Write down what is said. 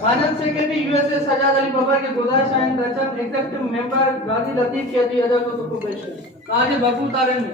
आनंद secretary USA Sajjad Ali बबर के गुजारिश है एग्जीक्यूटिव मेंबर गाजी लतीफ के दी अदा को प्रोफेशन काजी बबू तारन